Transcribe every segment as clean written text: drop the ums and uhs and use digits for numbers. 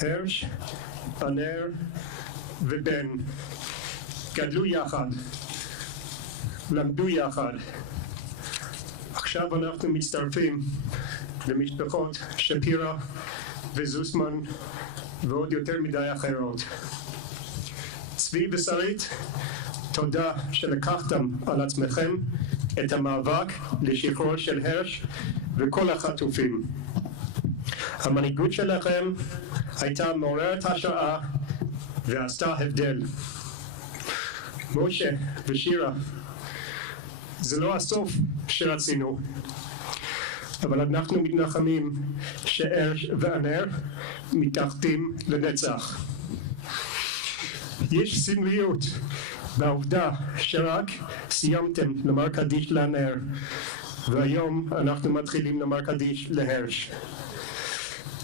הרש, ענר ובן גדלו יחד, למדו יחד. עכשיו אנחנו מצטרפים למשפחות שפירא וזוסמן ועוד יותר מדי אחרות. צבי ושרית, תודה שלקחתם על עצמכם את המאבק לשחרור של הרש וכל החטופים. המנהיגות שלכם הייתה מעוררת השראה ועשתה הבדל. משה ושירה, זה לא הסוף שרצינו, אבל אנחנו מתנחמים שהרש וענר מתאחדים לנצח. יש סמליות בעובדה שרק סיימתם לומר קדיש לענר, והיום אנחנו מתחילים לומר קדיש להרש.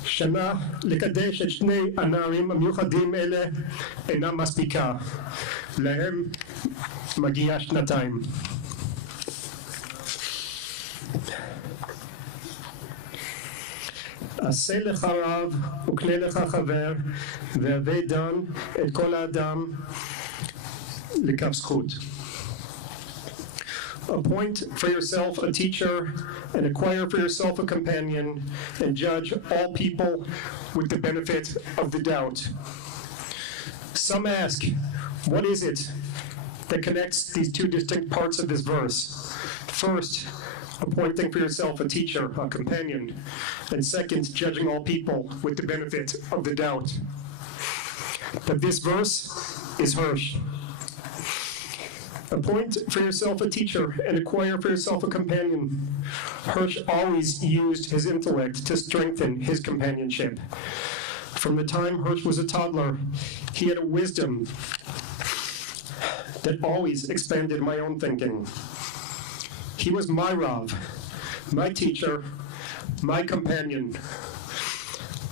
שנה לקדש את שני הנערים המיוחדים אלה אינה מספיקה, להם מגיע שנתיים. עשה לך רב וקנה לך חבר, והבא דן את כל האדם לכף זכות. Appoint for yourself a teacher and acquire for yourself a companion, and judge all people with the benefit of the doubt. Some ask, what is it that connects these two distinct parts of this verse? First, appointing for yourself a teacher, a companion, and second, judging all people with the benefit of the doubt. But this verse is Hersh. Appoint for yourself a teacher and acquire for yourself a companion. Hersh always used his intellect to strengthen his companionship. From the time Hersh was a toddler, he had a wisdom that always expanded my own thinking. He was my Rav, my teacher, my companion.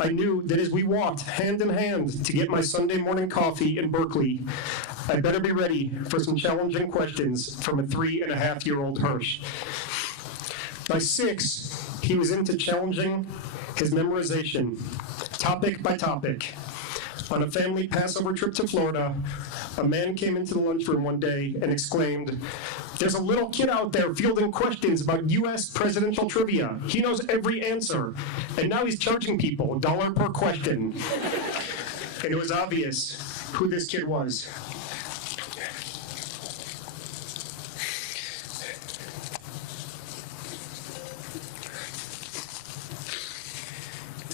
I knew that as we walked hand in hand to get my Sunday morning coffee in Berkeley, I better be ready for some challenging questions from a 3.5-year-old Hersh. By 6, he was into challenging his memorization, topic by topic. On a family Passover trip to Florida, a man came into the lunchroom one day and exclaimed, "There's a little kid out there fielding questions about U.S. presidential trivia. He knows every answer, and now he's charging people $1 per question." And it was obvious who this kid was.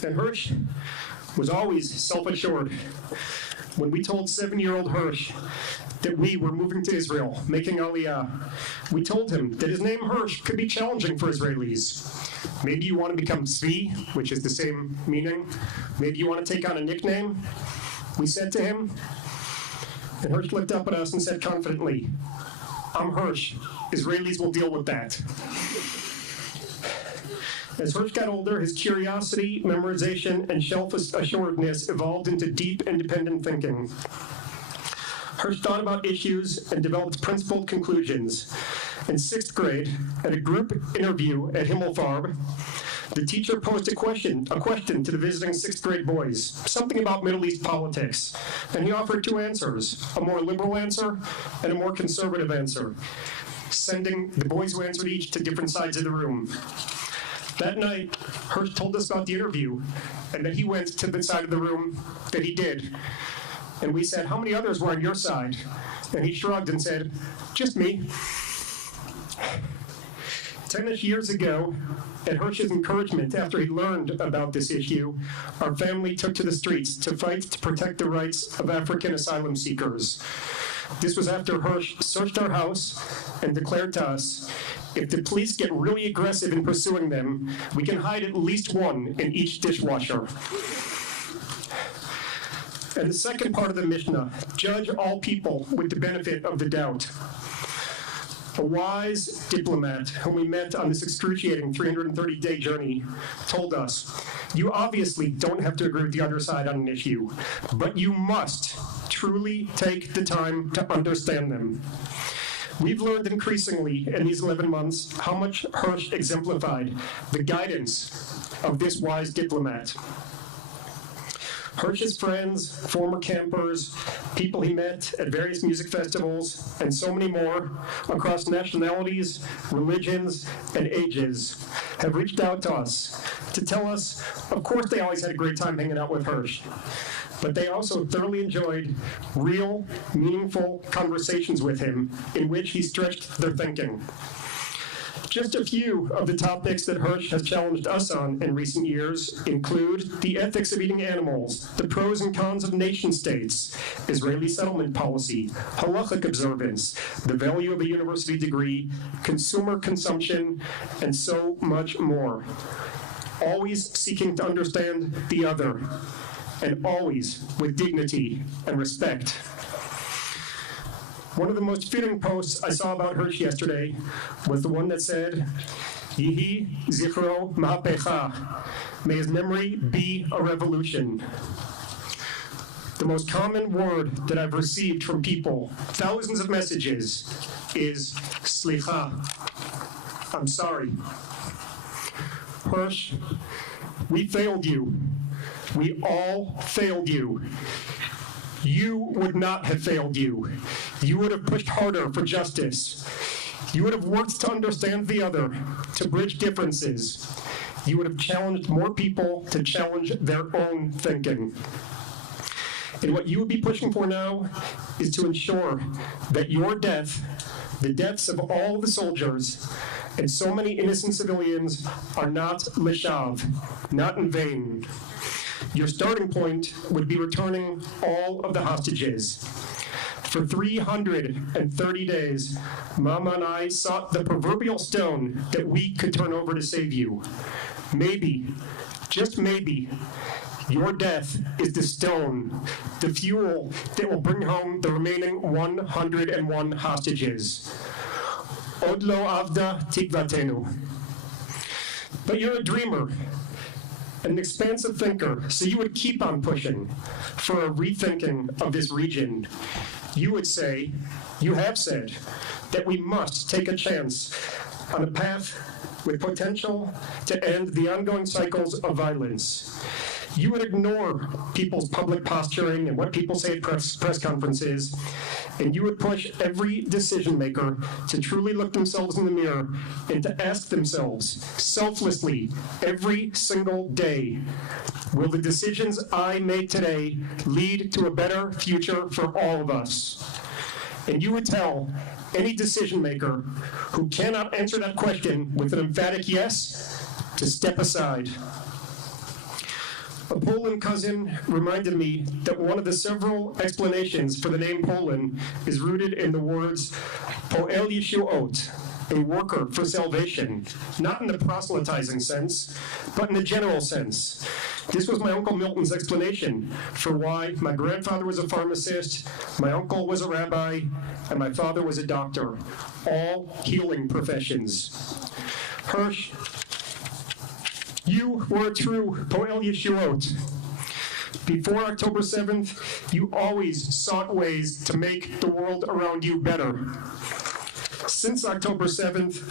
And Hersh was always self-assured. When we told 7-year-old Hersh that we were moving to Israel, making Aliyah, we told him that his name Hersh could be challenging for Israelis. Maybe you want to become Tzvi, which is the same meaning. Maybe you want to take on a nickname. We said to him, and Hersh looked up at us and said confidently, "I'm Hersh. Israelis will deal with that." As Hersh got older, his curiosity, memorization, and self-assuredness evolved into deep, independent thinking. Hersh thought about issues and developed principled conclusions. In 6th grade, at a group interview at Himmelfarb, the teacher posed a question to the visiting 6th grade boys, something about Middle East politics, and he offered 2 answers, a more liberal answer and a more conservative answer, sending the boys who answered each to different sides of the room. That night, Hersh told us about the interview and that he went to the side of the room that he did. And we said, "How many others were on your side?" And he shrugged and said, "Just me." 10-ish years ago, at Hersh's encouragement, after he learned about this issue, our family took to the streets to fight to protect the rights of African asylum seekers. This was after Hersh searched our house and declared to us, "If the police get really aggressive in pursuing them, we can hide at least one in each dishwasher." And the second part of the Mishnah, judge all people with the benefit of the doubt. A wise diplomat whom we met on this excruciating 330-day journey told us, "You obviously don't have to agree with the other side on an issue, but you must truly take the time to understand them." We've learned increasingly in these 11 months how much Hersh exemplified the guidance of this wise diplomat. Hersh's friends, former campers, people he met at various music festivals, and so many more across nationalities, religions, and ages have reached out to us to tell us, of course they always had a great time hanging out with Hersh, but they also thoroughly enjoyed real, meaningful conversations with him in which he stretched their thinking. Just a few of the topics that Hersh has challenged us on in recent years include the ethics of eating animals, the pros and cons of nation states, Israeli settlement policy, halachic observance, the value of a university degree, consumer consumption, and so much more. Always seeking to understand the other, and always with dignity and respect. One of the most fitting posts I saw about Hersh yesterday was the one that said, Yihi Zichro Mahapecha, may his memory be a revolution. The most common word that I've received from people, thousands of messages, is Slicha, I'm sorry. Hersh, we failed you. We all failed you. You would not have failed you. You would have pushed harder for justice. You would have worked to understand the other, to bridge differences. You would have challenged more people to challenge their own thinking. And what you would be pushing for now is to ensure that your death, the deaths of all the soldiers, and so many innocent civilians are not leshav, not in vain. Your starting point would be returning all of the hostages. For 330 days, Mama and I sought the proverbial stone that we could turn over to save you. Maybe, just maybe, your death is the stone, the fuel that will bring home the remaining 101 hostages. Od lo avda tikvatenu. But you're a dreamer, an expansive thinker, so you would keep on pushing for a rethinking of this region. You would say, you have said, that we must take a chance on a path with potential to end the ongoing cycles of violence. You would ignore people's public posturing and what people say at press conferences, and you would push every decision maker to truly look themselves in the mirror and to ask themselves selflessly every single day, will the decisions I make today lead to a better future for all of us? And you would tell any decision maker who cannot answer that question with an emphatic yes to step aside. A Polin cousin reminded me that one of the several explanations for the name Polin is rooted in the words Poel Yeshuot, a worker for salvation, not in the proselytizing sense, but in the general sense. This was my Uncle Milton's explanation for why my grandfather was a pharmacist, my uncle was a rabbi, and my father was a doctor, all healing professions. Hersh, you were a true Poel Yeshuot. Before October 7th, you always sought ways to make the world around you better. Since October 7th,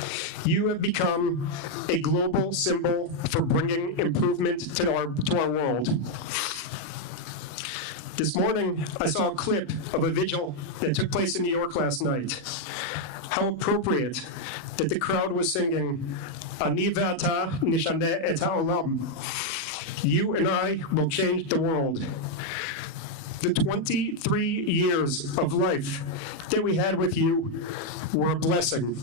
you have become a global symbol for bringing improvement to our world. This morning, I saw a clip of a vigil that took place in New York last night. How appropriate that the crowd was singing, Ani ve'ata nishaneh et ha'olam. You and I will change the world. The 23 years of life that we had with you were a blessing.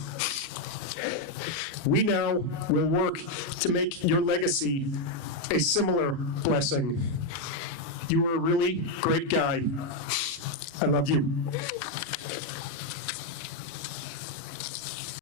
We now will work to make your legacy a similar blessing. You were a really great guy. I love you.